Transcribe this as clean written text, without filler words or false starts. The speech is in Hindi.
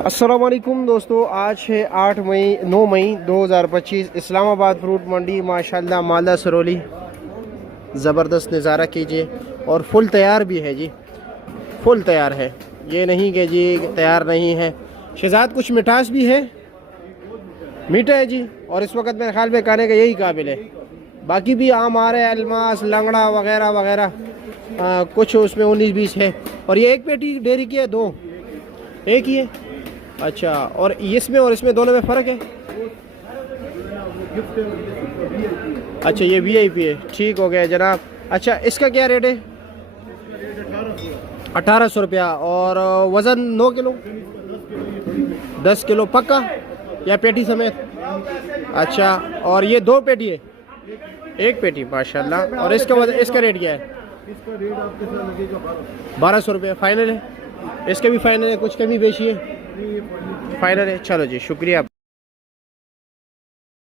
अस्सलाम वालेकुम दोस्तों, आज है 9 मई 2025। इस्लामाबाद फ्रूट मंडी माशाल्लाह मालदा सरोली ज़बरदस्त नज़ारा कीजिए। और फुल तैयार भी है जी, फुल तैयार है, ये नहीं कि जी तैयार नहीं है। शहजाद कुछ मिठास भी है, मीठा है जी, और इस वक्त मेरे ख्याल में खाने का यही काबिल है। बाकी भी आम आ रहे हैं, अलमास लंगड़ा वगैरह वगैरह, कुछ उसमें 19-20 है। और ये एक पेटी डेयरी की है, दो एक ही है। अच्छा, और इसमें और इसमें दोनों में फ़र्क है? अच्छा, ये VIP है, ठीक हो गया जनाब। अच्छा, इसका क्या रेट है? 1800 रुपया। और वज़न 9 किलो 10 किलो पक्का या पेटी समेत? अच्छा, और ये 2 पेटी है? एक पेटी माशाल्लाह। और इसका वजन, इसका रेट क्या है? इसका रेट आपके साथ लगेगा 1200 रुपये फाइनल है। इसका भी फाइनल है, कुछ कमी बेची है? फाइनल है। चलो जी, शुक्रिया।